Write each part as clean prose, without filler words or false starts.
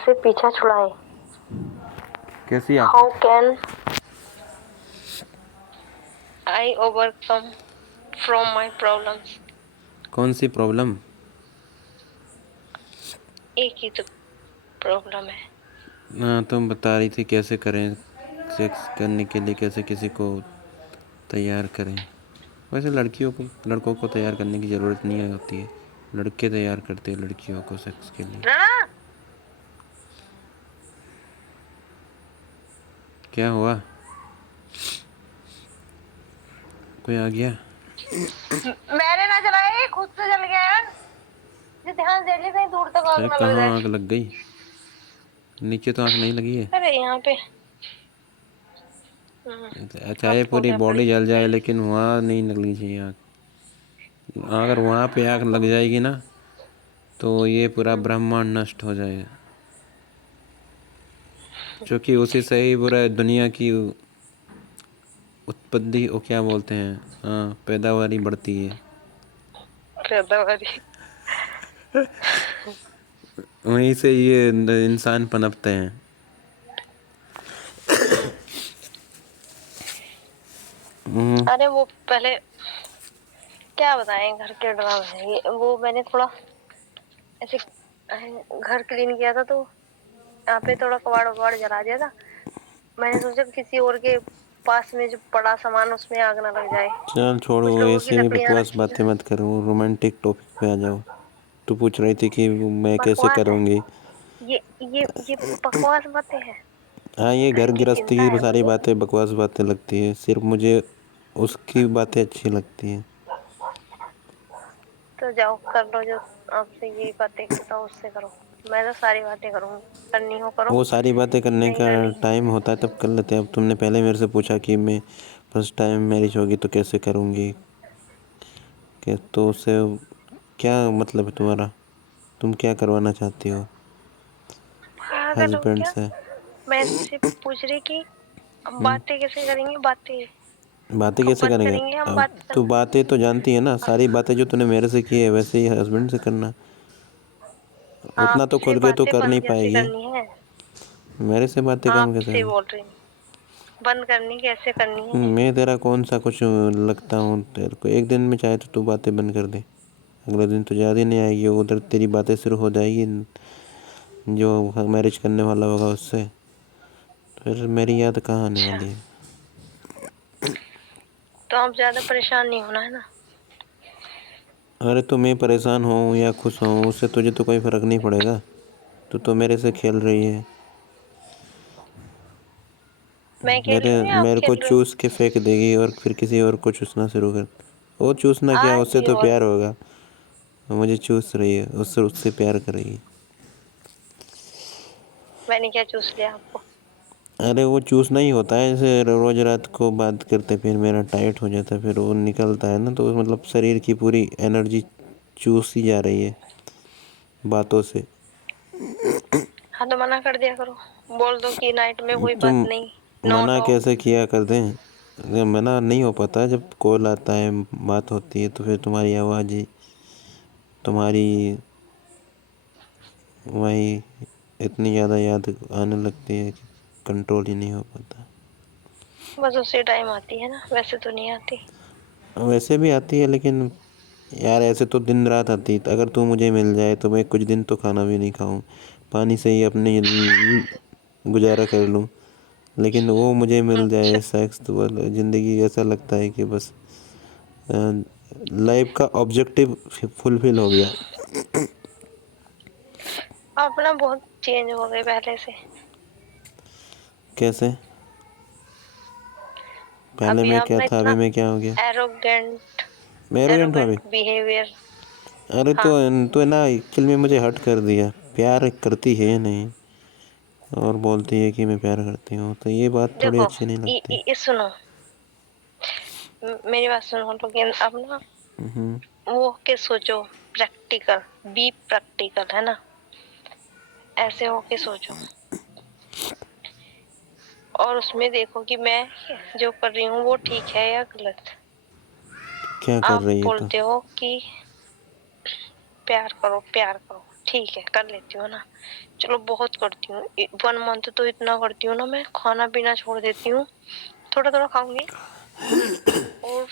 से पीछा छुड़ाए। कैसी how can I overcome from my problems. कौन सी प्रॉब्लम? एक ही तो प्रॉब्लम है। हाँ, तुम बता रही थी कैसे करें सेक्स करने के लिए, कैसे किसी को तैयार करें। वैसे लड़कों को तैयार करने की ज़रूरत नहीं होती है, लड़के तैयार करते हैं लड़कियों को सेक्स के लिए। क्या हुआ? कोई आ गया? मैंने ना चलाया, खुद से जल गया यार। जो ध्यान दे ली, कहीं दूर तक आग ना लग कहाँ जाए। आग लग गई? नीचे तो आग नहीं लगी है। अरे यहाँ पे चाहे हाथ हो पूरी गया बॉडी बड़ी जल जाए, पहले। लेकिन वहाँ नहीं लगनी चाहिए आग। अगर वहाँ पे आग लग जाएगी ना, तो ये पूरा ब्रह्मांड नष्ट हो जाएगा, क्योंकि उसी से ही पूरा दुनिया की उत्पत्ति, वो क्या बोलते हैं, हाँ, पैदावारी बढ़ती है। पैदावारी। वहीं से ये इंसान पनपते हैं। अरे वो पहले क्या बताएं, घर के ड्रामे हैं। वो मैंने थोड़ा ऐसे घर क्लीन किया था, तो यहाँ पे थोड़ा कबाड़ वबाड़ जला दिया था। मैंने सोचा किसी और के पास में जो पड़ा सामान उसमें आग ना लग जाए। चल छोड़ो, कुछ लोगों की ऐसे लकड़ियां बकवास रखी बातें मत करो, रोमांटिक टॉपिक पे आ जाओ। तू पूछ रही थी कि मैं कैसे बकवास है। करूँगी। ये ये बकवास बातें हैं। हाँ, ये घर घर की गृहस्थी चिंता की है सारी मुझे। बातें बकवास बातें लगती है, सिर्फ मुझे उसकी बातें अच्छी लगती हैं। तो जाओ कर लो, जो आपसे ये बातें करता हो उससे करो। मैं तो सारी बातें करूंगी, करनी हो करो, वो सारी बातें करने नहीं का करनी। टाइम होता है तब कर लेते हैं। अब तुमने पहले मेरे से पूछा कि मैं फर्स्ट टाइम मैरिज होगी तो कैसे करूँगी, कि तो उससे क्या मतलब है तुम्हारा? तुम क्या करवाना चाहती हो पागल हो हस्बैंड क्या? से? मैं सिर्फ पूछ रही कि हम बातें कैसे करेंगे, बातें बातें कब कैसे बंद करेंगे? करेंगे हम अब बात तो करना। बातें तो जानती है ना, सारी बातें जो तूने मेरे से की है वैसे ही हस्बैंड से करना। उतना तो आपसे खुद के तो बातें कर नहीं बंद कैसे पाएगी, करनी है? मेरे से बातें कम कैसे आपसे करनी? बोल रही हूँ, बंद करनी कैसे करनी है? मैं तेरा कौन सा कुछ लगता हूँ तेरे को? एक दिन में चाहे तो तू बातें बंद कर दे, अगले दिन तो याद ही नहीं आएगी, उधर तेरी बातें शुरू हो जाएगी जो मैरिज करने वाला होगा उससे, फिर मेरी याद कहाँ आने अच्छा, वाली है? तो आप ज्यादा परेशान नहीं होना है ना। अरे तो मैं परेशान हूँ या खुश हूँ, उससे तुझे तो कोई फ़र्क नहीं पड़ेगा। तू तो मेरे से खेल रही है, मैं खेल मेरे रही हूँ या आप मेरे को खेल रहे हो? चूस के फेंक देगी और फिर किसी और को चूसना शुरू कर। वो चूसना क्या, आज उससे भी तो और प्यार होगा। मुझे चूस रही है, उससे उससे प्यार करेगी। मैंने क्या चूस लिया आपको? अरे वो चूसना ही होता है, जैसे रोज रात को बात करते फिर मेरा टाइट हो जाता है, फिर वो निकलता है ना, तो मतलब शरीर की पूरी एनर्जी चूसी जा रही है बातों से। हाँ तो मना कर दिया करो, बोल दो कि नाइट में कोई बात तुम नहीं, नो मना टॉक। कैसे किया कर दें? अगर मना नहीं हो पाता, जब कॉल आता है बात होती है तो फिर तुम्हारी आवाज़ ही, तुम्हारी वही इतनी ज़्यादा याद आने लगती है कि कंट्रोल ही नहीं हो पाता। बस उसी टाइम आती है ना, वैसे तो नहीं आती। वैसे भी आती है, लेकिन यार ऐसे तो दिन रात आती है। अगर तू मुझे मिल जाए तो मैं कुछ दिन तो खाना भी नहीं खाऊं, पानी से ही अपनी गुजारा कर लूं, लेकिन वो मुझे मिल अच्छा, जाए सेक्स तो ज़िंदगी ऐसा लगता है कि बस लाइफ का ऑब्जेक्टिव फुलफिल हो गया। आप ना बहुत चेंज हो गए पहले से। कैसे? पहले अभी मैं आप क्या ना था, इतना अभी मैं क्या हो गया? एरोगेंट मैं एरोगेंट हूँ अभी? Arrogant behaviour. अरे हाँ, तो ना एक्चुअल में मुझे हर्ट कर दिया। प्यार करती है नहीं और बोलती है कि मैं प्यार करती हूँ, तो ये बात थोड़ी देखो, अच्छी नहीं लगती। सुनो, मेरी बात सुनो, लेकिन अब ना वो के सोचो, प्रैक्टिकल, बी प्रैक्टिकल, है ना? ऐसे होके सोचो और उसमें देखो कि मैं जो कर रही हूँ वो ठीक है या गलत। क्या कर आप रही है तो? बोलते हो कि प्यार करो प्यार करो, ठीक है कर लेती हूँ ना। चलो बहुत करती हूँ, 1 मंथ तो इतना करती हूँ ना, मैं खाना पीना छोड़ देती हूँ, थोड़ा थोड़ा खाऊंगी और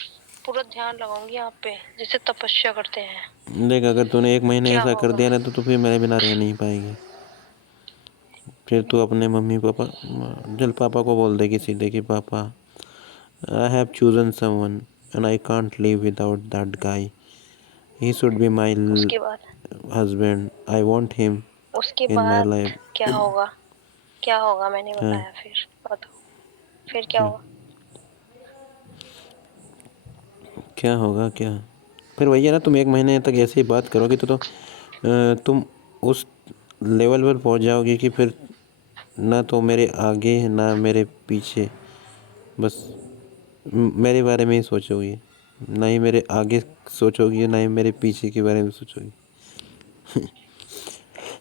पूरा ध्यान लगाऊंगी आप पे, जैसे तपस्या करते हैं। देख, अगर तूने 1 महीने क्या ऐसा कर होगा? दिया ना तो फिर मेरे बिना रह नहीं पाएगी। फिर तू अपने मम्मी पापा, चल पापा को बोल दे कि सीधे कि पापा, I have chosen someone and I can't live without that guy, he should be my उसके बाद हस्बैंड, आई वांट हिम उसके इन माई बाद लाइफ। क्या होगा? क्या होगा मैंने हाँ, बताया, फिर बताओ, फिर क्या क्या होगा? क्या होगा क्या? फिर वही है ना, तुम 1 महीने तक ऐसे ही बात करोगे तो तुम उस लेवल पर पहुंच जाओगे कि फिर ना तो मेरे आगे ना मेरे पीछे, बस मेरे बारे में ही सोचोगी, ना ही मेरे आगे सोचोगी ना ही मेरे पीछे के बारे में सोचोगी।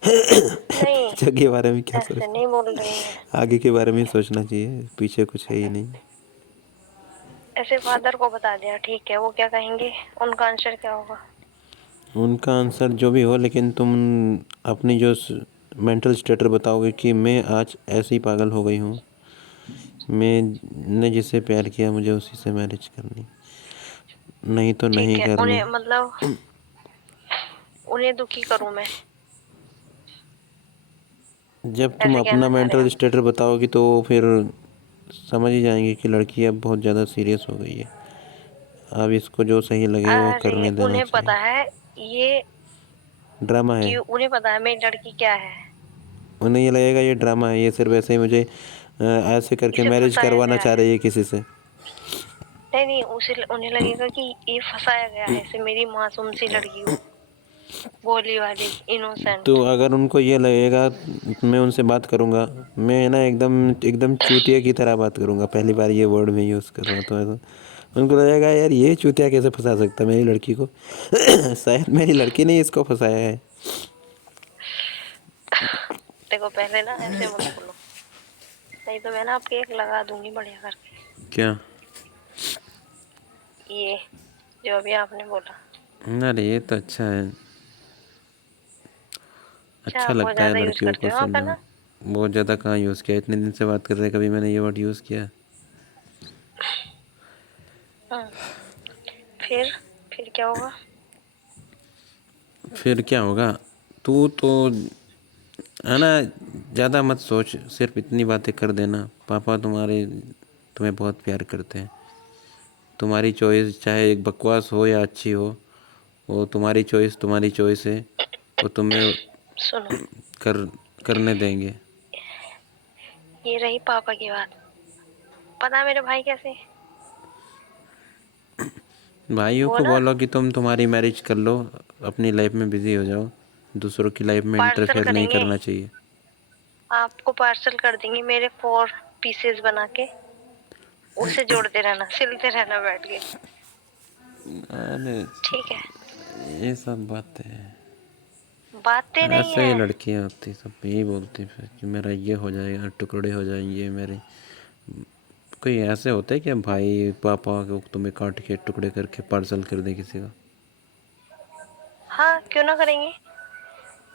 नहीं, पीछे के बारे में क्या ऐसे सोच, नहीं बोल रही मैं। आगे के बारे में ही सोचना चाहिए, पीछे कुछ है ही नहीं। ऐसे फादर को बता दिया, ठीक है, वो क्या कहेंगे? उनका आंसर क्या होगा? उनका आंसर जो भी हो, लेकिन तुम अपनी जो मेंटल स्टेटस बताओगे कि मैं आज ऐसे ही पागल हो गई हूँ, मैंने जिससे प्यार किया मुझे उसी से मैरिज करनी, नहीं तो ठीक नहीं है, करनी। उन्हें मतलब उन्हें दुखी करूं मैं? जब तुम ऐसे अपना कहना चाह रहे हैं मेंटल आप? स्टेटस बताओगे तो फिर समझ ही जाएंगे कि लड़की अब बहुत ज़्यादा सीरियस हो गई है, अब इसको जो सही लगे वो अरे करने देना उन्हें चाहिए। पता है ये, ड्रामा है, कि उन्हें पता है मेरी लड़की क्या है। उन्हें ये लगेगा ये ड्रामा है, ये सिर्फ ऐसे ही मुझे ऐसे करके इसे मैरिज फंसाया करवाना गया चाह है। रही है किसी से। नहीं नहीं, उसे उन्हें लगेगा कि ये फंसाया गया है, इसे मेरी मासूम सी लड़की को, भोली वाली, तो इनोसेंट। अगर उनको ये लगेगा, मैं उनसे बात करूँगा, मैं ना एकदम एकदम चूतिया की तरह बात करूँगा, पहली बार ये वर्ड मैं यूज़ कर रहा हूँ, तो ऐसा उनको लगेगा यार ये चूतिया कैसे फंसा सकता है मेरी लड़की को। शायद मेरी लड़की ने इसको फंसाया है। देखो पहले ना ऐसे मत बोलो, नहीं तो मैं ना आपके एक लगा दूंगी बढ़िया करके। क्या? ये जो अभी आपने बोला। अरे ये तो अच्छा है, अच्छा, अच्छा बहुत लगता है ज्यादा यूज लड़कियों करते को हो आप, है सुनना। ना? बहुत ज़्यादा कहाँ यूज़ किया, इतने दिन से बात कर रहे कभी मैंने ये वर्ड यूज़ किया? हम्म। फिर फिर क्या होगा? फिर क्या होगा? तू तो है ना, ज़्यादा मत सोच, सिर्फ इतनी बातें कर देना, पापा तुम्हारे तुम्हें बहुत प्यार करते हैं, तुम्हारी चॉइस चाहे एक बकवास हो या अच्छी हो, वो तुम्हारी चॉइस है, वो तुम्हें सुनो, कर करने देंगे। ये रही पापा की बात। पता है मेरे भाई कैसे? भाइयों वो को ना बोलो कि तुम्हारी मैरिज कर लो, अपनी लाइफ में बिजी हो जाओ, दूसरों की लाइफ में पार्सल इंटरफेयर नहीं करेंगे, करना चाहिए। आपको पार्सल कर देंगे मेरे 4 पीसेस बना के, उसे जोड़ते रहना, सिलते रहना बैठ के। अरे ठीक है? ये सब बातें हैं, बातें नहीं ऐसे ही है। लड़कियां होती सब यही बोलती फिर कि मेरा ये हो जाएगा, टुकड़े हो जाएंगे मेरे। कोई ऐसे होता है क्या भाई पापा को तुम्हें काट के टुकड़े करके पार्सल कर दे किसी का? हाँ, क्यों ना करेंगे।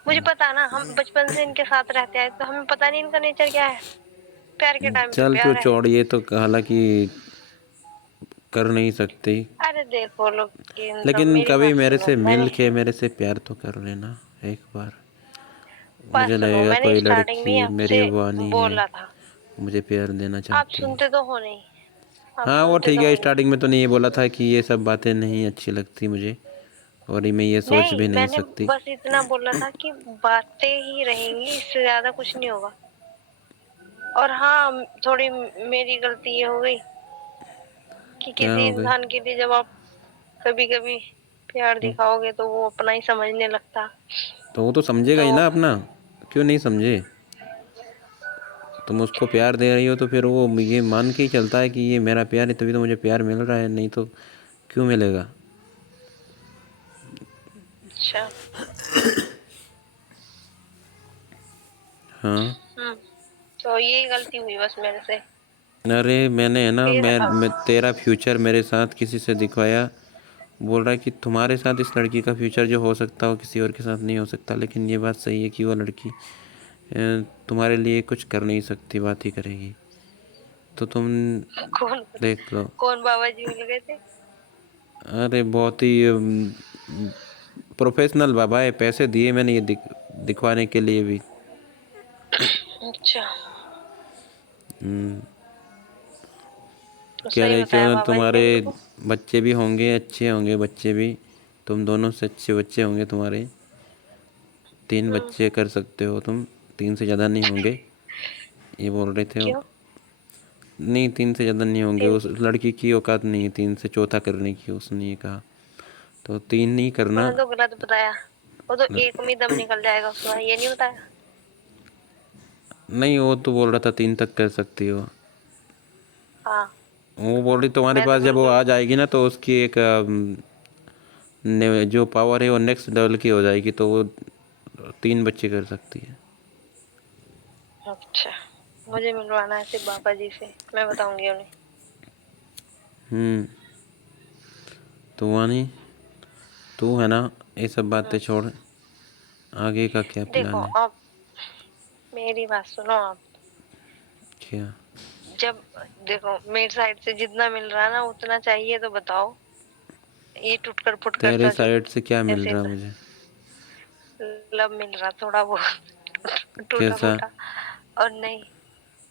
मुझे पता है ना, हम बचपन से इनके साथ रहते आए, तो हमें पता नहीं इनका नेचर क्या है। प्यार के टाइम पे चल तू प्यार है। छोड़, ये तो हालांकि कर नहीं सकती, अरे देखो लोग, ये मतलब लेकिन मेरी कभी बात मेरे सुनो, से मैंने मिल के मेरे से प्यार तो कर लेना एक बार, बात मुझे सुनो, लगेगा मैंने कोई स्टार्टिंग में ही लड़की मेरी आपसे वानी है, बोला था। मुझे प्यार देना आप चाहती है। सुनते तो हो नहीं, आप हाँ वो सुनते ठीक तो है, हो नहीं। स्टार्टिंग में तो नहीं बोला था कि ये सब बातें नहीं अच्छी लगती मुझे, और मैं ये सोच नहीं, भी नहीं मैंने सकती। बस इतना बोला था कि बातें ही रहेंगी, इससे ज्यादा कुछ नहीं होगा। और हाँ, थोड़ी मेरी गलती ये हो गई कि क्या किसी हो गई? इंसान के लिए जब आप कभी कभी प्यार दिखाओगे तो वो अपना ही समझने लगता। तो वो तो समझेगा ही तो ना अपना, क्यों नहीं समझे? तुम उसको प्यार दे रही हो तो फिर वो ये मान के ही चलता है कि ये मेरा प्यार है तभी तो मुझे प्यार मिल रहा है, नहीं तो क्यों मिलेगा? अच्छा। हाँ। हम्म। तो यही गलती हुई बस मेरे से। अरे मैंने है ना, फिर मैं तेरा फ्यूचर मेरे साथ किसी से दिखवाया, बोल रहा है कि तुम्हारे साथ इस लड़की का फ्यूचर जो हो सकता हो किसी और के साथ नहीं हो सकता, लेकिन ये बात सही है कि वो लड़की तुम्हारे लिए कुछ कर नहीं सकती, बात ही करेगी। तो तुम कौन देख लो। कौन बाबा जी मिल गए थे? अरे बहुत ही प्रोफेशनल बाबा है, पैसे दिए मैंने ये दिखवाने के लिए भी। अच्छा, तो कह सही रहे बताया क्यों बाबा जी ने तुम्हारे मेरे को। बच्चे भी होंगे, अच्छे होंगे बच्चे भी, तुम दोनों से अच्छे बच्चे होंगे तुम्हारे। 3 हम्म। बच्चे कर सकते हो तुम, 3 से ज़्यादा नहीं होंगे, ये बोल रहे थे वो। क्यों? नहीं 3 से ज़्यादा नहीं होंगे, तीन? उस लड़की की औकात नहीं है 3 से चौथा करने की, उसने ये कहा। तो 3 नहीं करना। तूने तो गलत बताया। वो तो एक में ही दम निकल जाएगा उसका, ये नहीं बताया। नहीं वो तो बोल रहा था 3 तक कर सकती हो। हाँ। वो बोल रही तुम्हारे मैं तो पास जब वो बिल्कुल। आ जाएगी ना तो उसकी एक जो पावर है वो नेक्स्ट लेवल की हो जाएगी, तो वो 3 बच्चे कर सकती है। अच्छा, मुझे मिलवाना है सिर्फ बाबा जी से, मैं बताऊंगी उन्हें। हम्म। तो वानी, तू है ना, ये सब बातें हम्म। छोड़, आगे का क्या देखो प्लान है? आप, मेरी बात सुनो आप। क्या? जब देखो मेरी साइड से जितना मिल रहा है ना उतना चाहिए तो बताओ। ये टूटकर फुटकर तेरे सा जो साइड से क्या मिल ऐसे रहा मुझे? लब मिल रहा थोड़ा बहुत टूटा कैसा? फूटा। और नहीं,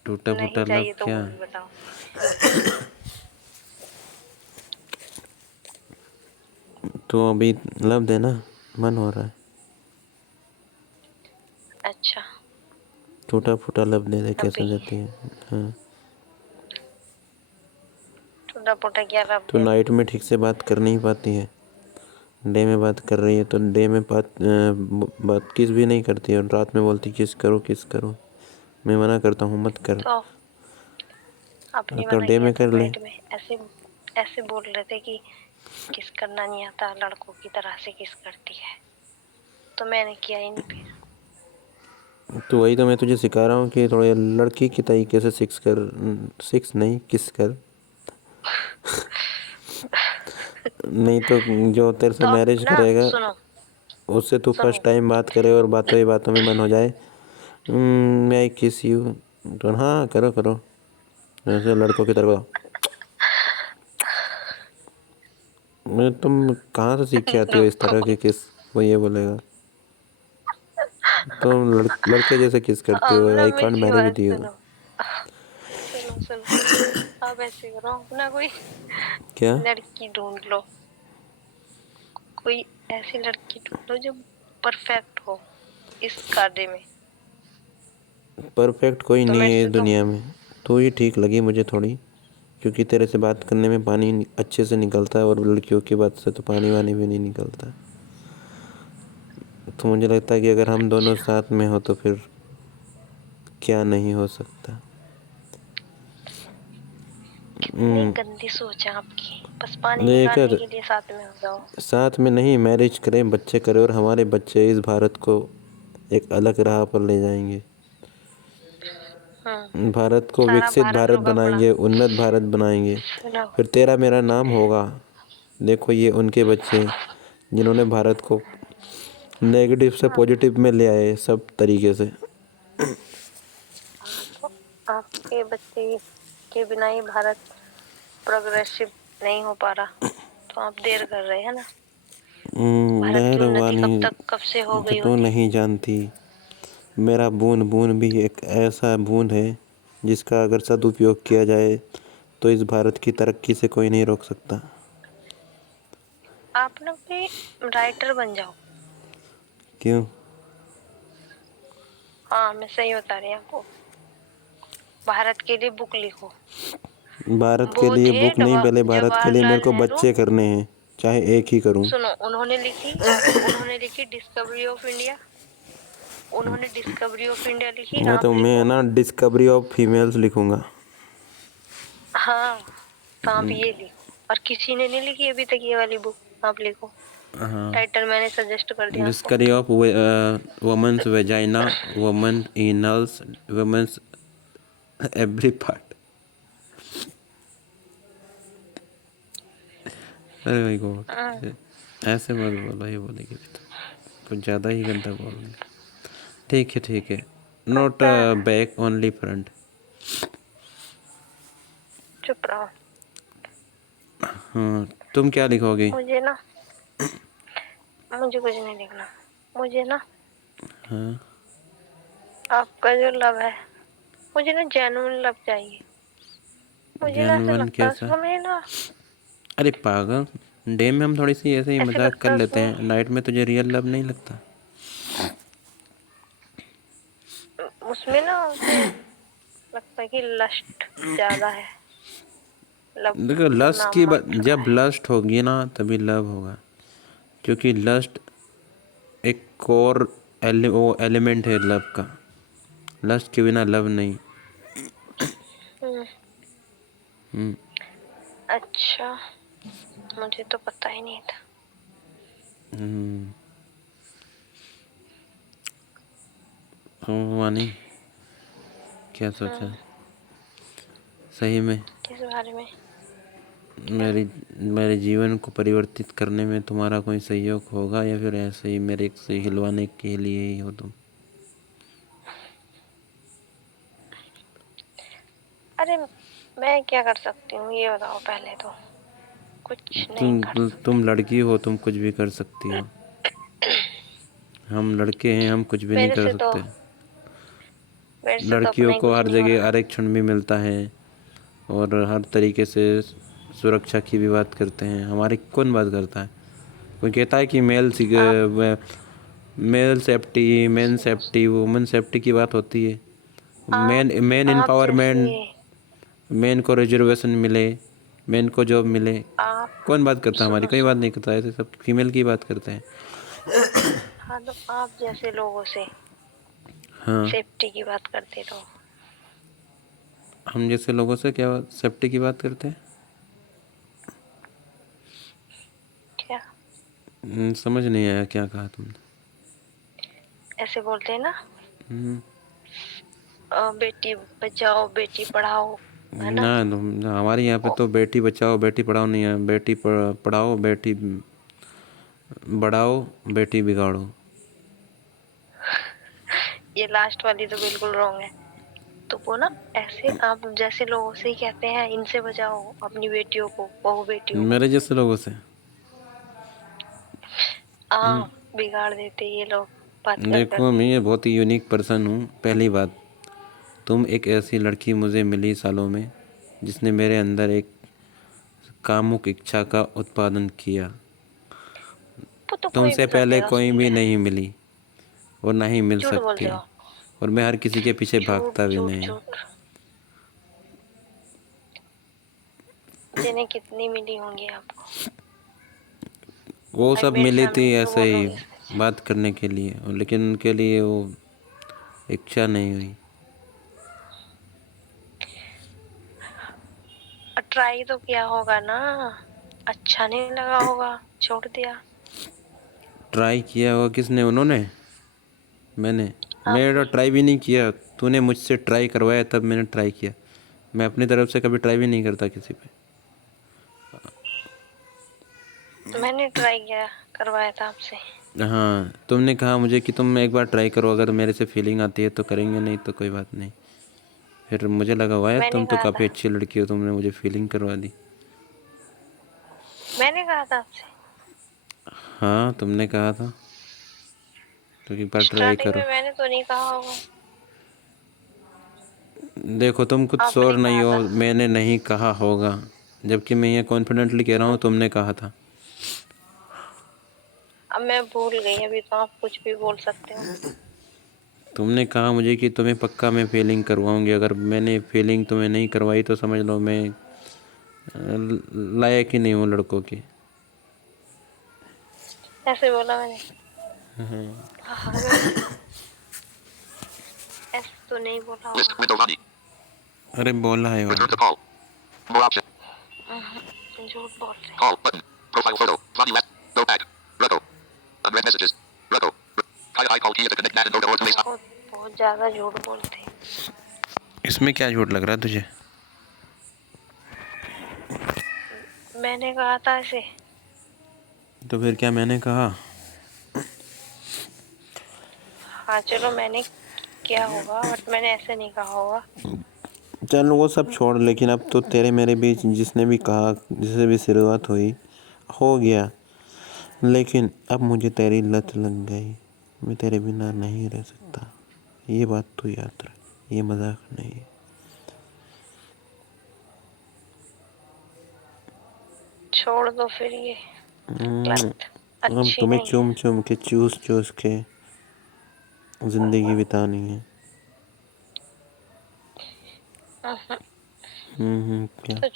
टूटा नहीं फूटा लब चाहिए तो क्या? वो भी बताओ। तो अभी लब देना मन हो रहा है। अच्छा। टूटा फूटा लब दे दे, कैसे अभी देती है? हाँ। टूटा फूटा क्या लब तो दे दूं? नाइट में ठीक से बात कर नहीं पाती है, डे में बात कर रही है तो डे में बात किस भी नहीं करती है, और रात में बोलती किस करो किस करो। मैं मना करता हूँ मत कर। तो आपने तो मना डे किया में था कर ले। नाइट में, ऐसे ऐसे बोल रहे थे कि किस करना नहीं आता, लड़कों की तरह से किस करती है। तो मैंने किया ही नहीं फिर। तो वही तो मैं तुझे सिखा रहा हूँ कि थोड़े लड़की की तरीके से सिक्स कर, सिक्स नहीं किस कर। नहीं तो जो तेरे से तो आप मैरिज ना करेगा सुनो, उससे तू सुनो। फर्स्ट टाइम बात करे और बातों ही बातों में मन हो जाए, मैं किस यू, तो हाँ करो करो, जैसे लड़कों की तरह। मैं तुम कहाँ से सीख के आती हो इस रुको। तरह की किस? वो ये बोलेगा तुम लड़के जैसे किस करते अब हो, ना आई कांट मेरी मैरी बात विद यू। सुनो। सुनो सुनो, आप ऐसे करो, अपना कोई क्या? लड़की ढूंढ लो। कोई ऐसी लड़की ढूंढ लो जो परफेक्ट हो इस कार्य में। परफेक्ट कोई तो नहीं मेरे है से इस तो दुनिया में। तू ही ठीक लगी मुझे थोड़ी, क्योंकि तेरे से बात करने में पानी अच्छे से निकलता है, और लड़कियों की बात से तो पानी वानी भी नहीं निकलता। तो मुझे लगता है कि अगर हम दोनों अच्छा। साथ में हो तो फिर क्या नहीं हो सकता। कितनी गंदी सोच है आपकी, बस पानी निकालने लेकर के लिए साथ में हो जाओ। साथ में नहीं, मैरिज करें, बच्चे करें, और हमारे बच्चे इस भारत को एक अलग राह पर ले जाएंगे। हम्म। भारत को सारा विकसित भारत भारत रुका पड़ा। बनाएंगे, उन्नत भारत बनाएंगे। सुनो। फिर तेरा मेरा नाम होगा। देखो ये उनके बच्चे जिन्होंने भारत को नेगेटिव से आप, पॉजिटिव में ले आए सब तरीके से। आपके बच्चे के बिना ही भारत प्रोग्रेसिव नहीं हो पा रहा, तो आप देर कर रहे हैं ना। भारत की उन्नति मेहरबानी। कब से हो तो गई तू होती। नहीं जानती, मेरा बूंद बूंद भी एक ऐसा बूंद है जिसका अगर सदुपयोग किया जाए तो इस भारत की तरक्की से कोई नहीं रोक सकता। आप ना कोई राइटर बन जाओ। क्यों? हाँ, मैं सही बता रही हूँ आपको। भारत के लिए बुक लिखो। भारत के वो लिए थे बुक नहीं, पहले भारत के लिए मेरे जवाहरलाल को नेहरू। बच्चे करने हैं, चाहे एक ही करूं। सुनो, उन्होंने लिखी डिस्कवरी ऑफ इंडिया। उन्होंने डिस्कवरी ऑफ इंडिया लिखी, मैं तो आप मैं लिखो। ना डिस्कवरी ऑफ फीमेल्स लिखूंगा। हाँ, तो आप ये लिखो। और किसी ने नहीं लिखी अभी तक ये वाली बुक, आप लिखो। हाँ। टाइटल मैंने सजेस्ट कर दिया आपको। Discovery of women's vagina, women annals, women's every part. अरे भाई गॉड, ऐसे मत बोलो, ये बोलेगी भी तो कुछ ज़्यादा ही गंदा बोल रही। ठीक है, नॉट पता है, बैक ओनली फ्रंट। चुप रहो। हाँ, तुम क्या लिखोगे? मुझे ना, मुझे कुछ नहीं लिखना। मुझे ना हाँ, आपका जो लव है, मुझे ना जेन्युइन लव चाहिए। मुझे ना ऐसा जेन्युइन लगता है कैसा? सुबह में ना, अरे पागल, डे में हम थोड़ी सी ऐसे ही ऐसे मजाक कर लगता है लेते उसमें, हैं, नाइट में तुझे रियल लव नहीं लगता? उसमें ना उसे लगता है कि लस्ट ज्यादा है, लव देखो, लस्ट करना की बात, मत जब है। लस्ट होगी ना तभी लव होगा, क्योंकि लस्ट एक कोर वो एलिमेंट है लव का। लस्ट के बिना लव नहीं। हम्म, हम्म, अच्छा, मुझे तो पता ही नहीं था। हम्म, वानी, क्या सोचा? हम्म, सही में किस बारे में? क्या? मेरी मेरे जीवन को परिवर्तित करने में तुम्हारा कोई सहयोग होगा, या फिर ऐसे ही मेरे से हिलवाने के लिए ही हो तुम? अरे मैं क्या कर सकती हूँ ये बताओ पहले तो। कुछ नहीं कर तुम सकती। लड़की हो, तुम कुछ भी कर सकती हो। हम लड़के हैं, हम कुछ भी नहीं मेरे कर से तो सकते। मेरे से तो लड़कियों अपना ही को कुछ हर नहीं हो जगह रहा। आरक्षण भी मिलता है, और हर तरीके से सुरक्षा की भी बात करते हैं। हमारी कौन बात करता है? कोई कहता है कि आप male safety, men safety, women safety की बात होती है। आप मेन आप जैसे एम्पावरमेंट, मेन को रिजर्वेशन मिले, मेन को जॉब मिले। आप कौन बात करता है? हमारी सुनो कोई बात सुनो, नहीं करता, ऐसे सब फीमेल की बात करते हैं। हाँ तो आप जैसे लोगों से हाँ, सेफ्टी की बात करते रहो। हम जैसे लोगों से क्या सेफ्टी की बात करते हैं? क्या? समझ नहीं आया क्या कहा तुमने। ऐसे बोलते हैं ना, हम्म, बेटी बचाओ बेटी पढ़ाओ, है ना? हमारे यहाँ पे ओ, तो बेटी बचाओ बेटी पढ़ाओ नहीं है, बेटी पढ़ाओ बेटी बढ़ाओ बेटी बिगाड़ो। ये लास्ट वाली तो बिल्कुल रॉन्ग है। तो वो ना ऐसे आप जैसे लोगों से ही कहते हैं इनसे बचाओ अपनी बेटियों को, बहू बेटियों को। मेरे जैसे लोगों से? बिगाड़ देते ये लोग बात कर देखो, करके। मैं बहुत ही यूनिक पर्सन हूँ। पहली बात, तुम एक ऐसी लड़की मुझे मिली सालों में, जिसने मेरे अंदर एक कामुक इच्छा का उत्पादन किया। वो तो कोई तुमसे भी कर पहले देगा कोई उसमें भी क्या है। नहीं मिली, और ना ही मिल झूठ बोलते सकती। हो। और मैं हर किसी के पीछे झूठ भागता भी झूठ नहीं। झूठ। जिन्हें कितनी मिली होंगी आपको। वो भाई सब मेरे मिली थी सामने क्यों ऐसे बोल ही रहे हो ऐसे? बात करने के लिए, लेकिन उनके लिए वो इच्छा नहीं हुई। ट्राई तो किया होगा ना, अच्छा नहीं लगा होगा, छोड़ दिया। ट्राई किया होगा किसने? उन्होंने? मैंने? आपने। मेरा ट्राई भी नहीं किया। तूने मुझसे ट्राई करवाया तब मैंने ट्राई किया। मैं अपनी तरफ से कभी ट्राई भी नहीं करता किसी पे। मैंने ट्राई किया, करवाया था आपसे। हाँ, तुमने कहा मुझे कि तुम एक बार ट्राई करो, अगर मेरे से फीलिंग आती है तो करेंगे, नहीं तो कोई बात नहीं। फिर मुझे लगा वाह यार, मैंने तुम तो कहा काफ़ी था, अच्छी लड़की हो, तुमने मुझे फीलिंग करवा दी। मैंने कहा था आपसे। हाँ, तुमने कहा था तो एक बार ट्राई स्टार्टिंग करो। में मैंने तो नहीं कहा होगा। देखो, तुम कुछ श्योर आपने नहीं कहा हो, था। मैंने नहीं कहा होगा, जबकि मैं ये कॉन्फिडेंटली कह रहा हूँ तुमने कहा था। अब मैं भूल गई, अभी तो आप कुछ भी बोल सकते हो। तुमने कहा मुझे कि तुम्हें पक्का मैं फीलिंग करवाऊंगी, अगर मैंने फीलिंग तुम्हें नहीं करवाई तो समझ लो मैं लायक ही नहीं हूँ लड़कों की। ऐसे बोला मैंने? पागल, ऐसे तो नहीं बोला होगा। अरे बोला है वानी। झूठ बोल रहे हैं। बहुत बहुत ज्यादा झूठ बोलते हैं। इसमें क्या झूठ लग रहा है तुझे? मैंने कहा था ऐसे। तो फिर क्या मैंने कहा? हाँ चलो, मैंने किया होगा बट मैंने ऐसे नहीं कहा होगा। चल वो सब छोड़, लेकिन अब तो तेरे मेरे बीच जिसने भी कहा, जिससे भी शुरुआत हुई, हो गया। लेकिन अब मुझे तेरी लत लग गई, मैं तेरे बिना नहीं रह सकता। ये बात तो याद रख, ये मजाक नहीं है। छोड़ दो फिर ये लत, अब अच्छी तुम्हें नहीं है। चूम चूम के, चूस चूस के जिंदगी बितानी है। क्या? तो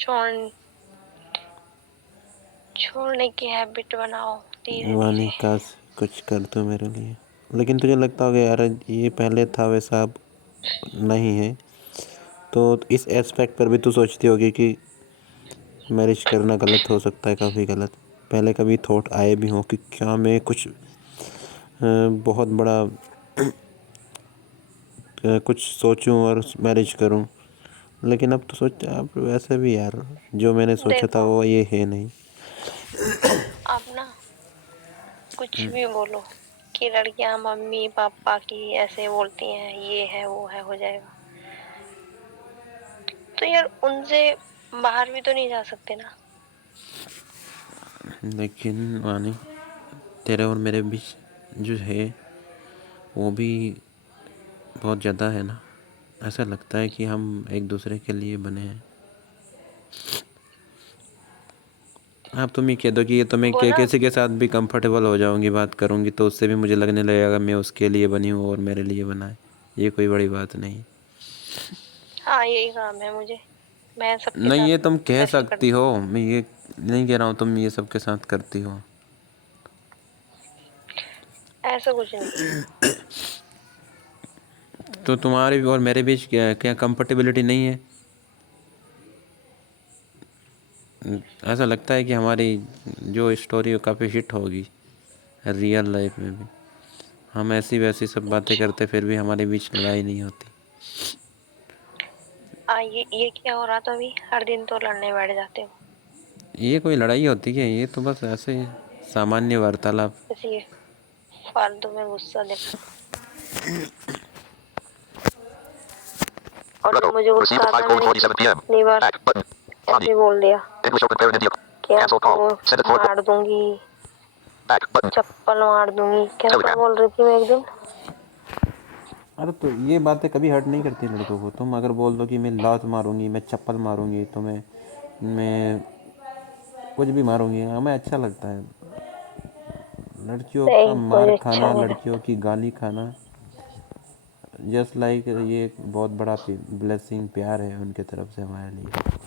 छोड़ने की हैबिट बनाओ धीरे वानी धीरे। काश कुछ कर दो मेरे लिए। लेकिन तुझे लगता होगा यार ये पहले था वैसा अब नहीं है, तो इस एस्पेक्ट पर भी तू सोचती होगी कि मैरिज करना गलत हो सकता है, काफ़ी गलत। पहले कभी थॉट आए भी हों कि क्या मैं कुछ बहुत बड़ा कुछ सोचूं और मैरिज करूं। लेकिन अब तो सोच, अब वैसे भी यार जो मैंने सोचा था देखो, वो ये है नहीं। आप ना कुछ भी बोलो कि लड़कियां मम्मी पापा की ऐसे बोलती हैं, ये है वो है, हो जाएगा, तो यार उनसे बाहर भी तो नहीं जा सकते ना। लेकिन वानी, तेरे और मेरे बीच जो है वो भी बहुत ज़्यादा है ना। ऐसा लगता है कि हम एक दूसरे के लिए बने हैं। आप तुम ही कह दो कि ये तो मैं वो ना, किसी के साथ भी कंफर्टेबल हो जाऊंगी, बात करूंगी तो उससे भी मुझे लगने लगेगा मैं उसके लिए बनी हूँ और मेरे लिए बना है। ये कोई बड़ी बात नहीं। हाँ यही काम है मुझे, मैं सबके नहीं, साथ ये तुम कह ऐसे सकती करती हो, मैं ये नहीं कह रहा हूँ तुम ये सबके साथ करती हो। हूँ, ऐसा कुछ नहीं। तो तुम्हारे और मेरे बीच क्या क्या कंफर्टेबिलिटी नहीं है? ऐसा लगता है कि हमारी जो स्टोरी है काफ़ी हिट होगी रियल लाइफ में भी। हम ऐसी वैसी सब बातें अच्छा, करते फिर भी हमारे बीच लड़ाई नहीं होती। ये क्या हो रहा था अभी? हर दिन तो लड़ने बैठ जाते हो। ये कोई लड़ाई होती है? ये तो बस ऐसे ही सामान्य वार्तालाप। इसलिए फालतू में गुस्सा दिखा, और जब मुझे गुस्सा आता मैंने कितनी बार ऐसे बोल दिया कि आपको मार दूंगी, चप्पल मार दूंगी, कैसा बोल रही थी मैं एक दिन। अरे तो ये बातें कभी हर्ट नहीं करती लड़कों को। तुम अगर बोल दो कि मैं लात मारूंगी, मैं चप्पल मारूंगी, तो मैं कुछ भी मारूंगी, हमें अच्छा लगता है। लड़कियों का नहीं, मार मुझे अच्छा खाना, नहीं लड़कियों की गाली खाना, जस्ट लाइक ये एक बहुत बड़ा ब्लेसिंग, प्यार है उनके तरफ से हमारे लिए। लगता।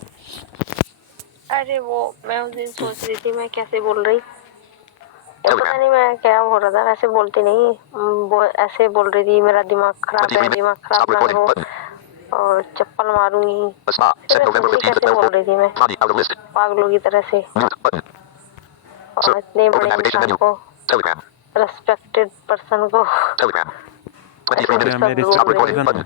अरे वो मैं उस दिन सोच रही थी मैं कैसे बोल रही, ये पता नहीं मैं क्या बोल रहा था, वैसे बोलती नहीं। वो ऐसे बोल रही थी मेरा दिमाग खराब है, दिमाग खराब ना करो, और चप्पल मारूंगी। फिर मैं सोची कैसे बोल रही थी मैं, पागलों की तरह से, और इतने बड़े इंसान को, रेस्पेक्टेड पर्सन को ऐसे क्या गुस्सा मैं में बोल रही रिस्पेक्टेड थी। पर्सन हूँ?